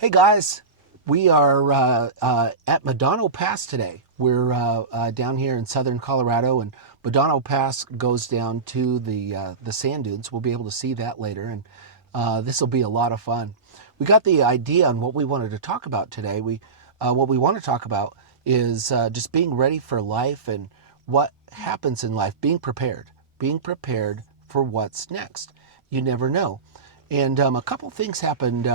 Hey guys, we are at Medano Pass today. We're down here in southern Colorado, and Medano Pass goes down to the sand dunes. We'll be able to see that later, and this will be a lot of fun. We got the idea on what we wanted to talk about today. What we want to talk about is just being ready for life and what happens in life, being prepared for what's next. You never know. And a couple things happened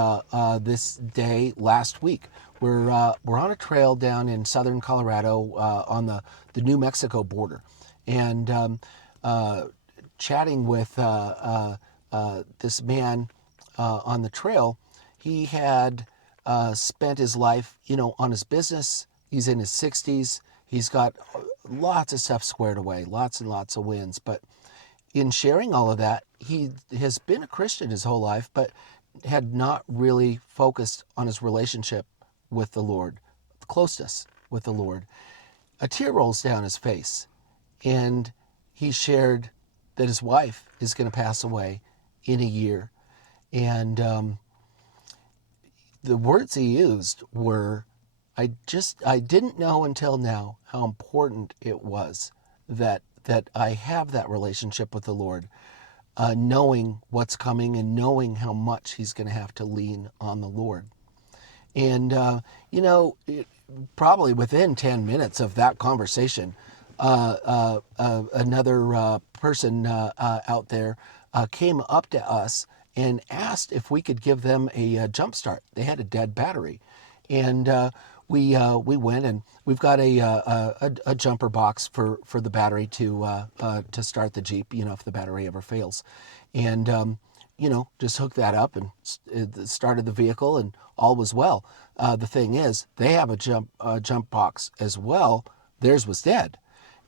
this day last week. We're on a trail down in southern Colorado on the New Mexico border, and chatting with this man on the trail. He had spent his life, on his business. He's in his 60s. He's got lots of stuff squared away, lots and lots of wins, but in sharing all of that, he has been a Christian his whole life, but had not really focused on his relationship with the Lord, closeness with the Lord. A tear rolls down his face, and he shared that his wife is going to pass away in a year. And the words he used were, I didn't know until now how important it was that I have that relationship with the Lord, knowing what's coming and knowing how much he's going to have to lean on the Lord. And, probably within 10 minutes of that conversation, another person out there came up to us and asked if we could give them a jump start. They had a dead battery. And we went, and we've got a jumper box for the battery to start the Jeep, if the battery ever fails. And just hooked that up and started the vehicle, and all was well. The thing is, they have a jump box as well. Theirs was dead.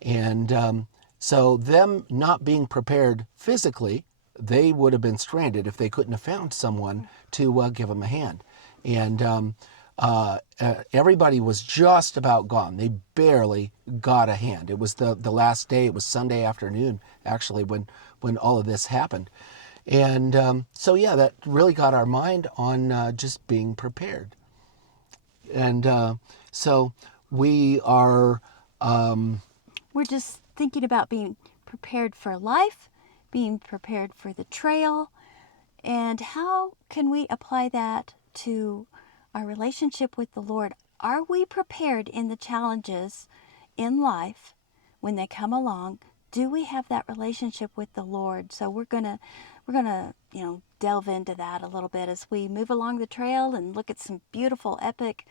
And so them not being prepared physically, they would have been stranded if they couldn't have found someone to give them a hand. And everybody was just about gone. They barely got a hand. It was the last day. It was Sunday afternoon, actually, when all of this happened. And so, yeah, that really got our mind on just being prepared. And so we are... We're just thinking about being prepared for life, being prepared for the trail, and how can we apply that to our relationship with the Lord? Are we prepared in the challenges in life when they come along? Do we have that relationship with the Lord? So we're gonna delve into that a little bit as we move along the trail and look at some beautiful, epic,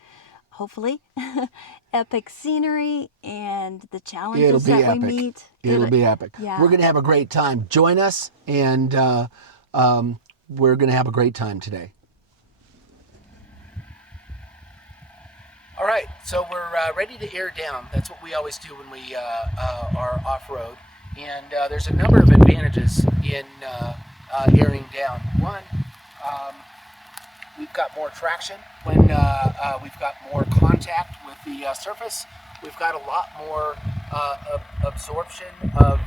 hopefully, epic scenery and the It'll challenges be that we epic. meet. It'll be epic. We're Yeah. going to have a great time. Join us, and we're going to have a great time today. All right, so we're ready to air down. That's what we always do when we are off-road. And there's a number of advantages in airing down. One, we've got more traction when we've got more contact with the surface. We've got a lot more absorption of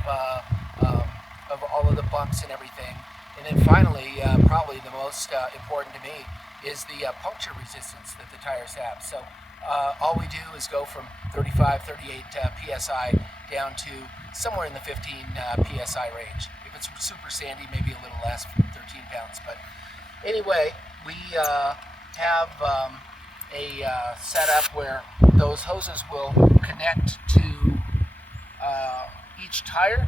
all of the bumps and everything. And then finally, probably the most important to me is the puncture resistance that the tires have. So all we do is go from 35, 38 PSI down to somewhere in the 15 PSI range. If it's super sandy, maybe a little less, 13 pounds. But anyway, we have a setup where those hoses will connect to each tire,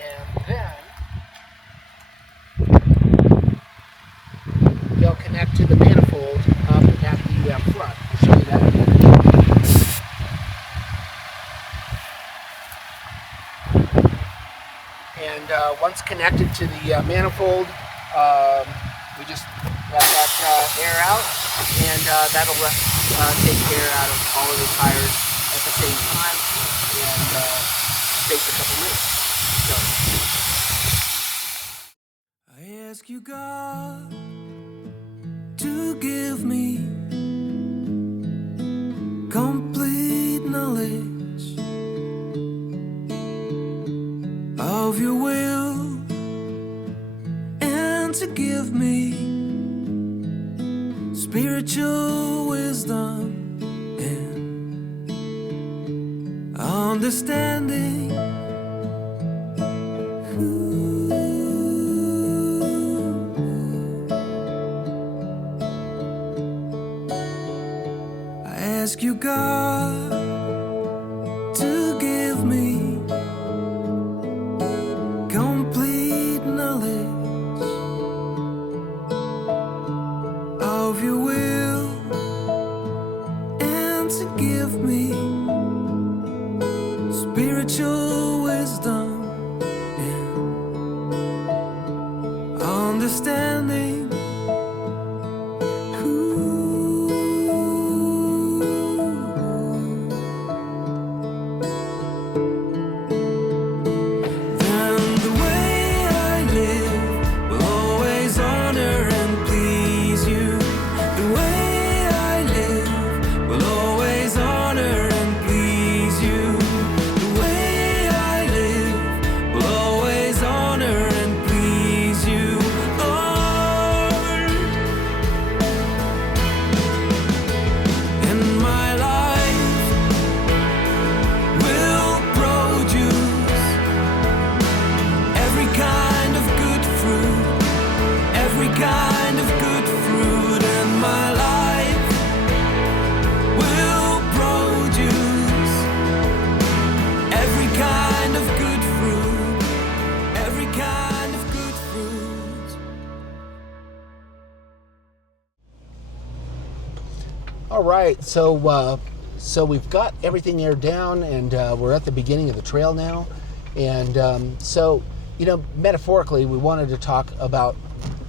and then they'll connect to the manifold up at the front. I'll show you that in a minute. And once connected to the manifold, we just let that air out, and that'll take air out of all of the tires at the same time, and takes a couple minutes. So. I ask you, God, to give me complete knowledge of your will, and to give me spiritual wisdom and understanding. I ask you, God, to give me complete knowledge of your will, and to give me spiritual wisdom and understanding. Then the way I live will always honor and please you. The way I live will always honor and please you. The way I live will always honor and please you, Lord. And my life will produce every kind of good fruit, every kind of good fruit, and my life will produce every kind of good fruit, every kind of good fruit. All right, so we've got everything aired down, and we're at the beginning of the trail now. And so, metaphorically, we wanted to talk about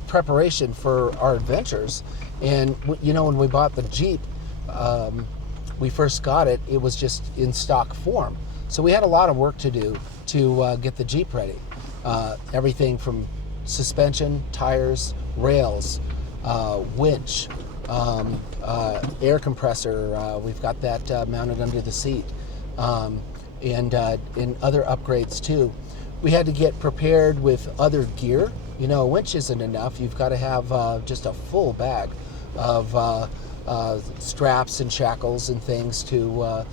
preparation for our adventures. And when we bought the Jeep, we first got it, it was just in stock form. So we had a lot of work to do to get the Jeep ready. Everything from suspension, tires, rails, winch, air compressor. We've got that mounted under the seat, and other upgrades too. We had to get prepared with other gear. A winch isn't enough. You've got to have just a full bag of straps and shackles and things to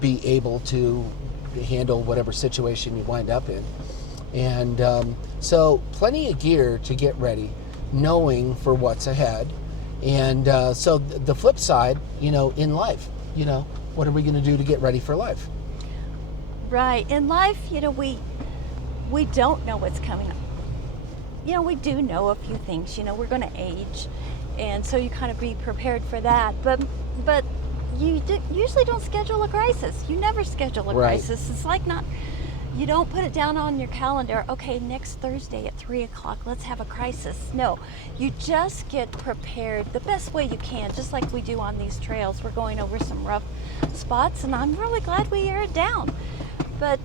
be able to handle whatever situation you wind up in. And so plenty of gear to get ready, knowing for what's ahead. And so the flip side, in life, what are we going to do to get ready for life? Right. In life, we don't know what's coming up. We do know a few things. We're going to age, and so you kind of be prepared for that. But you usually don't schedule a crisis. You never schedule a Right. crisis. It's like you don't put it down on your calendar. Okay, next Thursday at 3:00, let's have a crisis. No, you just get prepared the best way you can, just like we do on these trails. We're going over some rough spots, and I'm really glad we aired down. But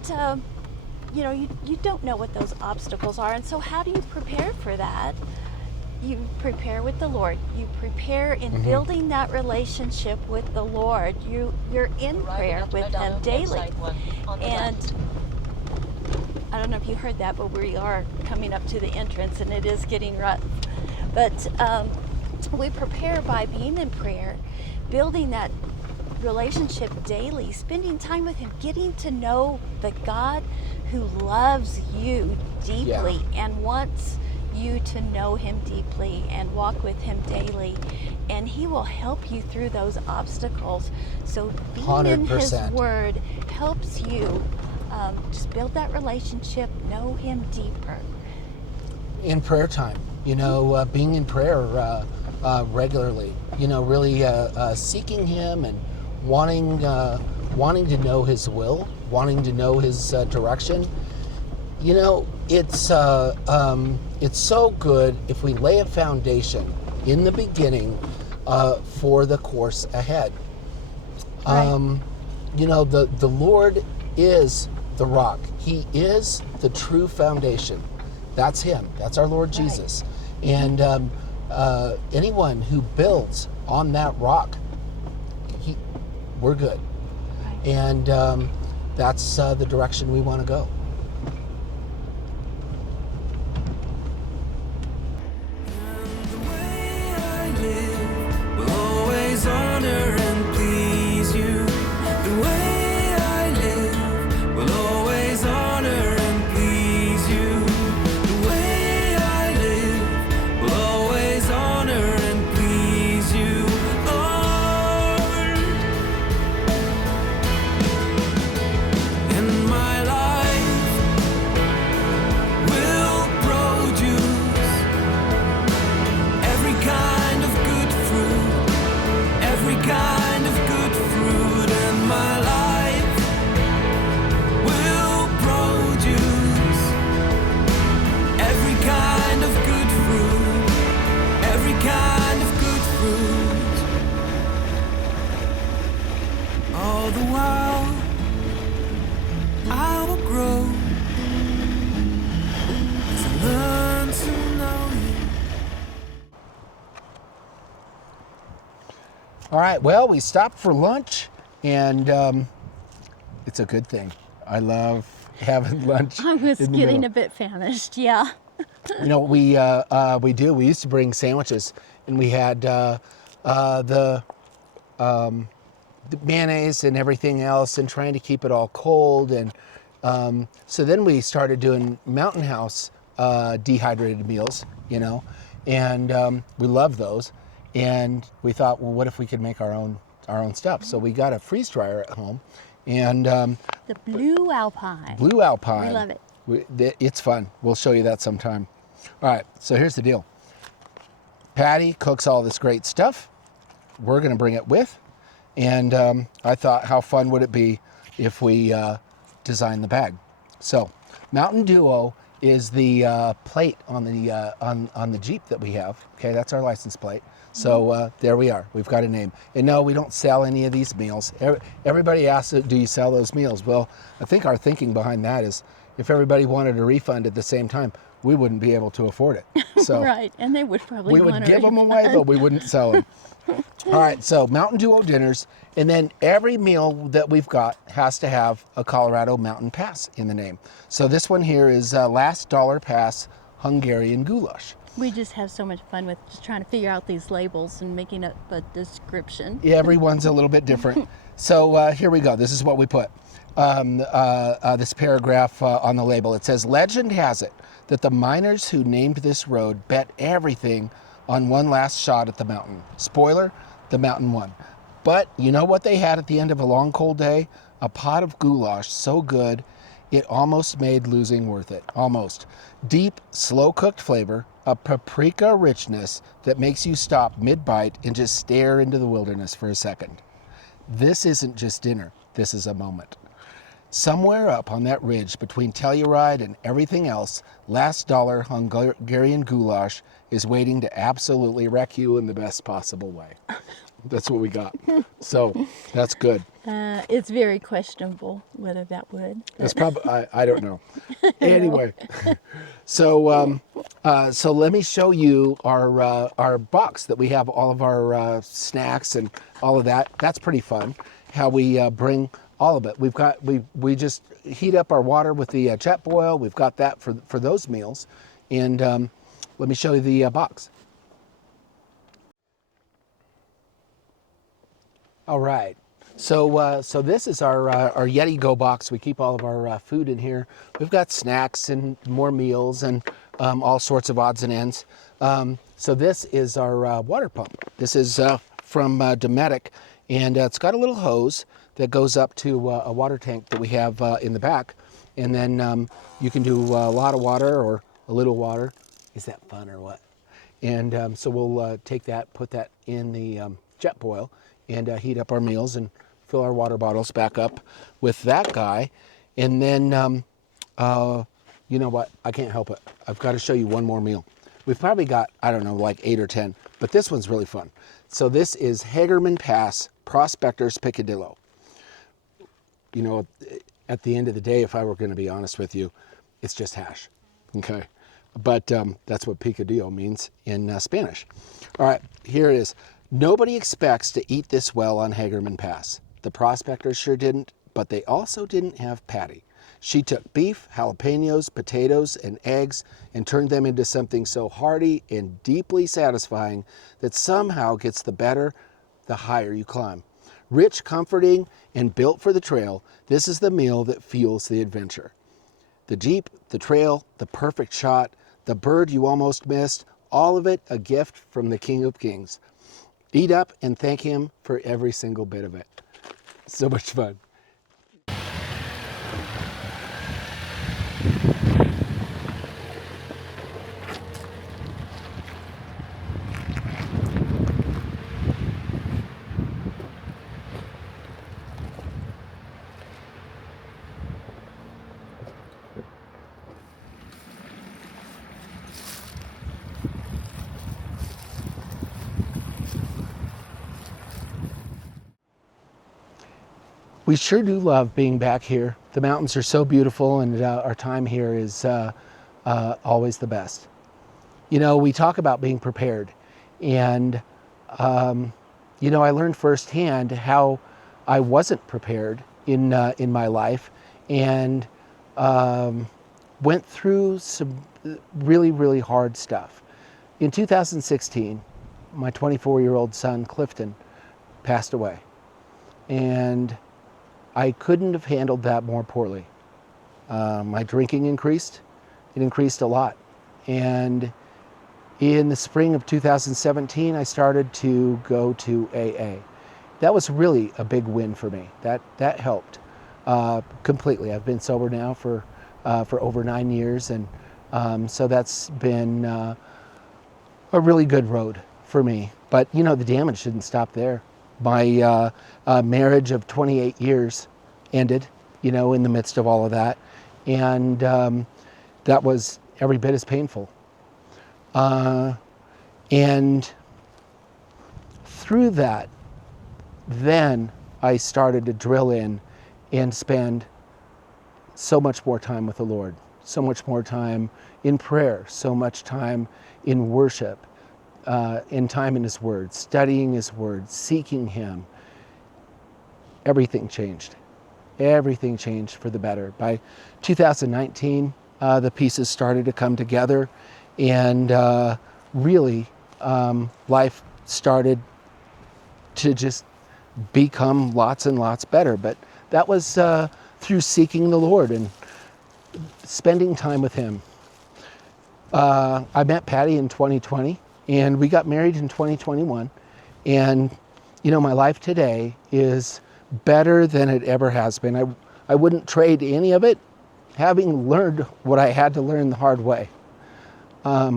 you don't know what those obstacles are, and so how do you prepare for that? You prepare with the Lord. You prepare in building that relationship with the Lord. You're in prayer with Him daily. And I don't know if you heard that, but we are coming up to the entrance, and it is getting rough. But we prepare by being in prayer, building that relationship daily, spending time with Him, getting to know the God who loves you deeply and wants you to know Him deeply and walk with Him daily. And He will help you through those obstacles. So being 100%. in His Word helps you just build that relationship, know Him deeper. In prayer time, being in prayer regularly, really seeking Him and wanting to know His will, wanting to know His direction. It's so good if we lay a foundation in the beginning for the course ahead. Right. The Lord is the rock. He is the true foundation. That's Him. That's our Lord Jesus. And anyone who builds on that rock, we're good. Right. And that's the direction we want to go. The way I live All right, well, we stopped for lunch, and it's a good thing. I love having lunch I was in the getting middle. a bit famished, yeah. You know, we do. We used to bring sandwiches, and we had the mayonnaise and everything else, and trying to keep it all cold. And so then we started doing Mountain House dehydrated meals, you know, and we love those. And we thought, well, what if we could make our own stuff? So we got a freeze dryer at home, and The Blue Alpine. Blue Alpine. We love it. It's fun. We'll show you that sometime. All right, so here's the deal. Patty cooks all this great stuff. We're going to bring it with. And I thought, how fun would it be if we designed the bag? So Mountain Duo is the plate on the Jeep that we have. Okay, that's our license plate. So there we are. We've got a name. And no, we don't sell any of these meals. Everybody asks, do you sell those meals? Well, I think our thinking behind that is if everybody wanted a refund at the same time, we wouldn't be able to afford it. So Right, and they would probably we would want to give them away, but we wouldn't sell them. All right, so Mountain Duo dinners, and then every meal that we've got has to have a Colorado Mountain Pass in the name. So this one here is Last Dollar Pass Hungarian Goulash. We just have so much fun with just trying to figure out these labels and making up a description. Everyone's a little bit different. So here we go. This is what we put. This paragraph on the label. It says, legend has it that the miners who named this road bet everything on one last shot at the mountain. Spoiler, the mountain won. But you know what they had at the end of a long cold day? A pot of goulash so good it almost made losing worth it. Almost. Deep, slow-cooked flavor, a paprika richness that makes you stop mid-bite and just stare into the wilderness for a second. This isn't just dinner. This is a moment. Somewhere up on that ridge between Telluride and everything else, Last Dollar Hungarian Goulash is waiting to absolutely wreck you in the best possible way. That's what we got. So that's good. It's very questionable whether that would. That's probably, I don't know. Anyway, so so let me show you our box that we have all of our snacks and all of that. That's pretty fun. How we bring all of it. We just heat up our water with the jet boil. We've got that for those meals. And let me show you the box. All right. So this is our Yeti Go box. We keep all of our food in here. We've got snacks and more meals and all sorts of odds and ends. So this is our water pump. This is from Dometic, and it's got a little hose that goes up to a water tank that we have in the back. And then you can do a lot of water or a little water. Is that fun or what? And so we'll take that, put that in the jet boil, and heat up our meals and fill our water bottles back up with that guy. And then, you know what? I can't help it. I've got to show you one more meal. We've probably got, I don't know, like 8 or 10, but this one's really fun. So this is Hagerman Pass Prospectors Picadillo. You know, at the end of the day, if I were going to be honest with you, it's just hash, okay? But that's what picadillo means in Spanish. All right, here it is. Nobody expects to eat this well on Hagerman Pass. The prospectors sure didn't, but they also didn't have Patty. She took beef, jalapenos, potatoes, and eggs and turned them into something so hearty and deeply satisfying that somehow gets the better the higher you climb. Rich, comforting, and built for the trail, this is the meal that fuels the adventure. The Jeep, the trail, the perfect shot, the bird you almost missed, all of it a gift from the King of Kings. Eat up and thank him for every single bit of it. So much fun. We sure do love being back here. The mountains are so beautiful, and our time here is always the best. You know, we talk about being prepared, and I learned firsthand how I wasn't prepared in my life, and went through some really, really hard stuff. In 2016, my 24-year-old son, Clifton, passed away. And I couldn't have handled that more poorly. My drinking increased. It increased a lot. And in the spring of 2017, I started to go to AA. That was really a big win for me. That helped completely. I've been sober now for over 9 years, and so that's been a really good road for me. But the damage didn't stop there. My marriage of 28 years ended, in the midst of all of that, and that was every bit as painful. And through that, then I started to drill in and spend so much more time with the Lord, so much more time in prayer, so much time in worship, in time in His Word, studying His Word, seeking Him. Everything changed. Everything changed for the better. By 2019, the pieces started to come together, and really life started to just become lots and lots better. But that was through seeking the Lord and spending time with Him. I met Patty in 2020, and we got married in 2021. And, my life today is better than it ever has been. I wouldn't trade any of it, having learned what I had to learn the hard way. The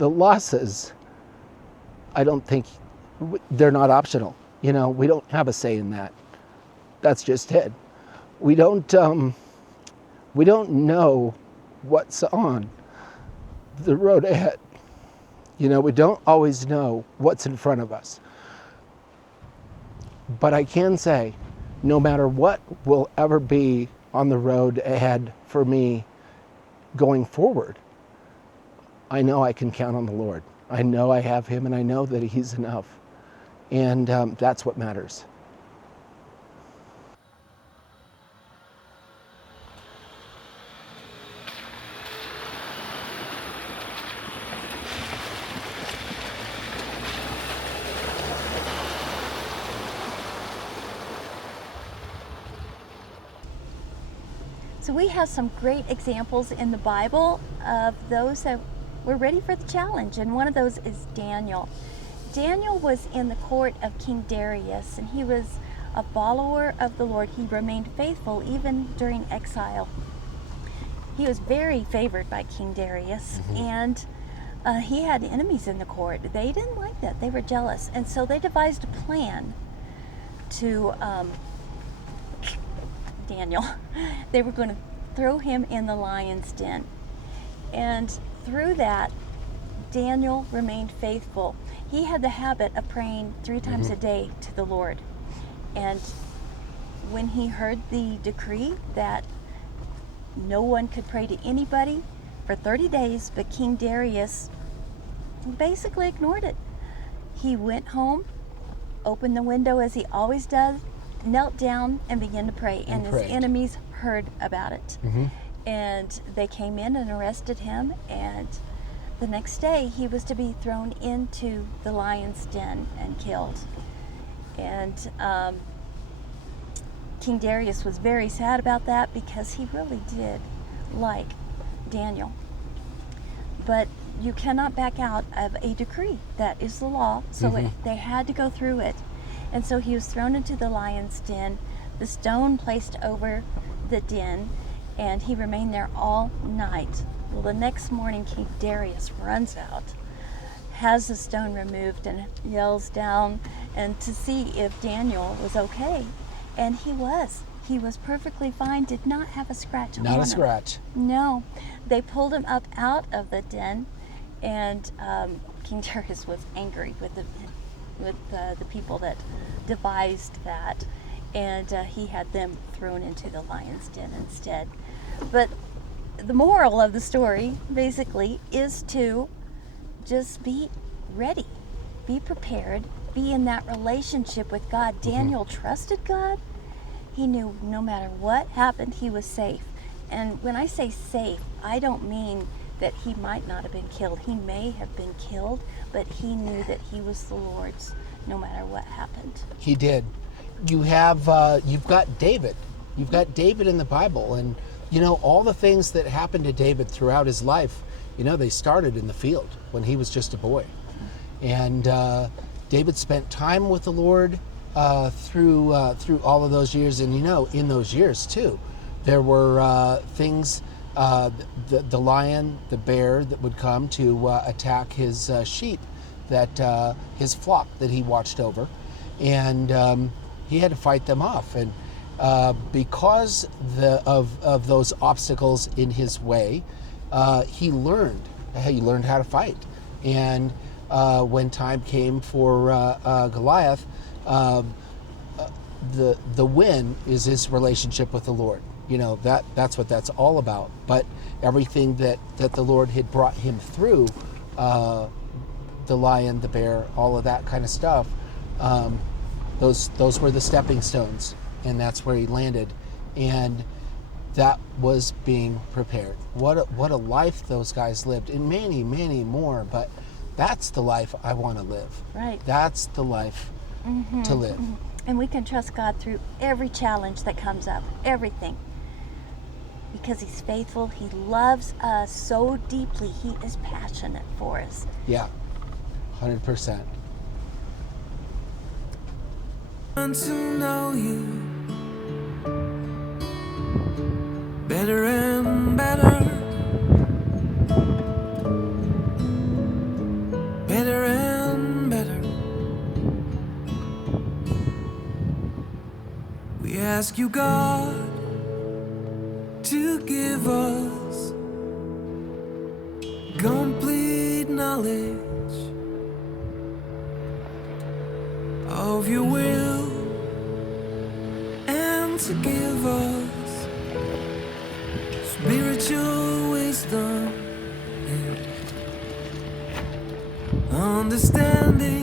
losses, I don't think, they're not optional. We don't have a say in that. That's just it. We don't know what's on the road ahead. We don't always know what's in front of us. But I can say, no matter what will ever be on the road ahead for me going forward, I know I can count on the Lord. I know I have Him, and I know that He's enough. And that's what matters. So we have some great examples in the Bible of those that were ready for the challenge, and one of those is Daniel. Daniel was in the court of King Darius, and he was a follower of the Lord. He remained faithful even during exile. He was very favored by King Darius, and he had enemies in the court. They didn't like that. They were jealous, and so they devised a plan to Daniel. They were going to throw him in the lion's den. And through that, Daniel remained faithful. He had the habit of praying 3 times a day to the Lord. And when he heard the decree that no one could pray to anybody for 30 days, but King Darius basically ignored it. He went home, opened the window as he always does, knelt down and began to pray, and his enemies heard about it. And they came in and arrested him, and the next day he was to be thrown into the lion's den and killed. And King Darius was very sad about that, because he really did like Daniel. But you cannot back out of a decree. That is the law, so they had to go through it. And so he was thrown into the lion's den, the stone placed over the den, and he remained there all night. Well, the next morning, King Darius runs out, has the stone removed, and yells down and to see if Daniel was okay. And he was. He was perfectly fine, did not have a scratch on him. Not a scratch. No. They pulled him up out of the den, and King Darius was angry with the people that devised that, and he had them thrown into the lion's den instead. But the moral of the story, basically, is to just be ready, be prepared, be in that relationship with God. Daniel trusted God. He knew no matter what happened, he was safe. And when I say safe, I don't mean that he might not have been killed. He may have been killed, but he knew that he was the Lord's no matter what happened. He did. You've got David. You've got David in the Bible, and all the things that happened to David throughout his life. They started in the field when he was just a boy, and David spent time with the Lord through all of those years. And in those years too, there were things. The lion, the bear that would come to attack his sheep, that his flock that he watched over, and he had to fight them off. And because of those obstacles in his way, he learned how to fight. And when time came for Goliath, the win is his relationship with the Lord. That's what that's all about. But everything that the Lord had brought him through, the lion, the bear, all of that kind of stuff, those were the stepping stones, and that's where he landed. And that was being prepared. What a life those guys lived, and many, many more. But that's the life I want to live. Right. That's the life to live. And we can trust God through every challenge that comes up, everything. Because he's faithful, he loves us so deeply, he is passionate for us. Yeah, 100%. To know you better and better, better and better. We ask you, God, to give us complete knowledge of your will, and to give us spiritual wisdom and understanding.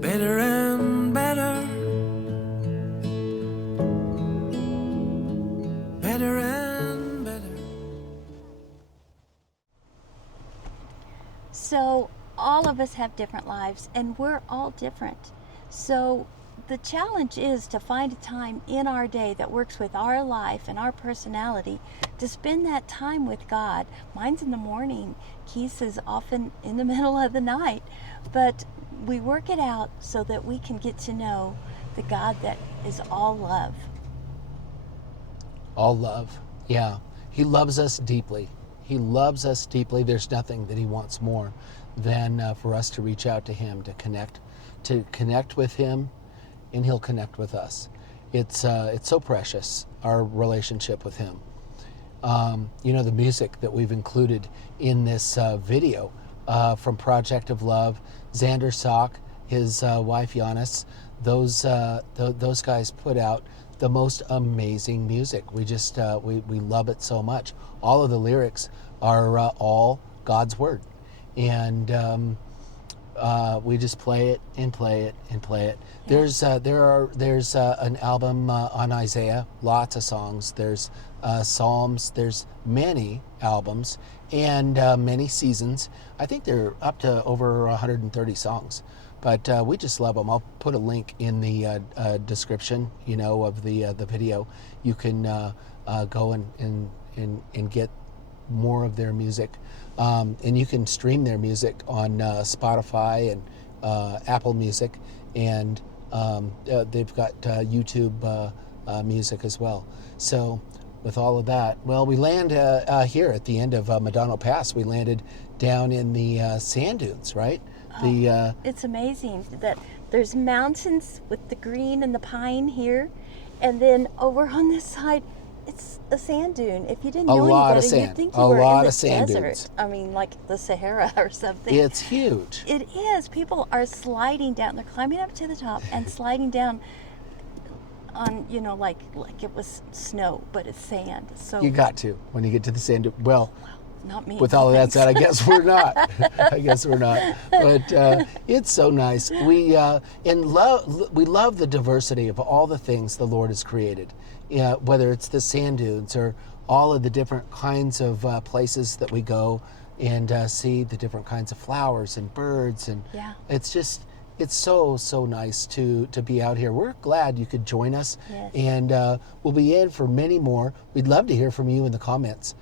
Better and better, better and better. So all of us have different lives, and we're all different. So the challenge is to find a time in our day that works with our life and our personality to spend that time with God. Mine's in the morning. Keith's is often in the middle of the night. But we work it out so that we can get to know the God that is all love. All love. Yeah. He loves us deeply. He loves us deeply. There's nothing that he wants more than for us to reach out to him, to connect with him, and he'll connect with us. It's so precious, our relationship with him. The music that we've included in this video from Project of Love, Xander Sock, his wife Giannis, those guys put out the most amazing music. We just we love it so much. All of the lyrics are all God's word, and we just play it and play it and play it. Yeah. There's an album on Isaiah, lots of songs. There's Psalms. There's many albums and many seasons. I think they're up to over 130 songs. But we just love them. I'll put a link in the description, of the video. You can go and get more of their music, and you can stream their music on Spotify and Apple Music, and they've got YouTube music as well. So with all of that, well, we land here at the end of Medano Pass. We landed down in the sand dunes, right? It's amazing that there's mountains with the green and the pine here, and then over on this side, it's a sand dune. If you didn't know any better, you'd think you were in the desert. Dunes. I mean, like the Sahara or something. It's huge. It is. People are sliding down. They're climbing up to the top and sliding down on, like it was snow, but it's sand. So you got to when you get to the sand dune. Well. Not me. With all of that said, I guess we're not. But it's so nice. We love the diversity of all the things the Lord has created. Whether it's the sand dunes or all of the different kinds of places that we go and see the different kinds of flowers and birds, and it's so nice to be out here. We're glad you could join us, and we'll be in for many more. We'd love to hear from you in the comments.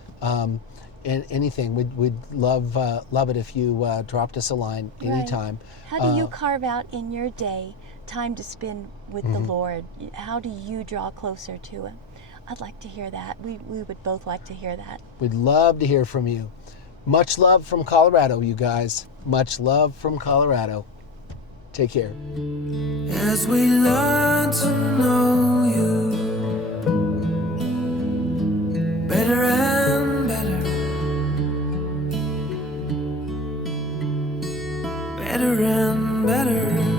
And anything, we'd love it if you dropped us a line anytime. Right. How do you carve out in your day time to spend with the Lord? How do you draw closer to Him? I'd like to hear that. We would both like to hear that. We'd love to hear from you. Much love from Colorado, you guys. Much love from Colorado. Take care. As we learn to know you better and better, better and better.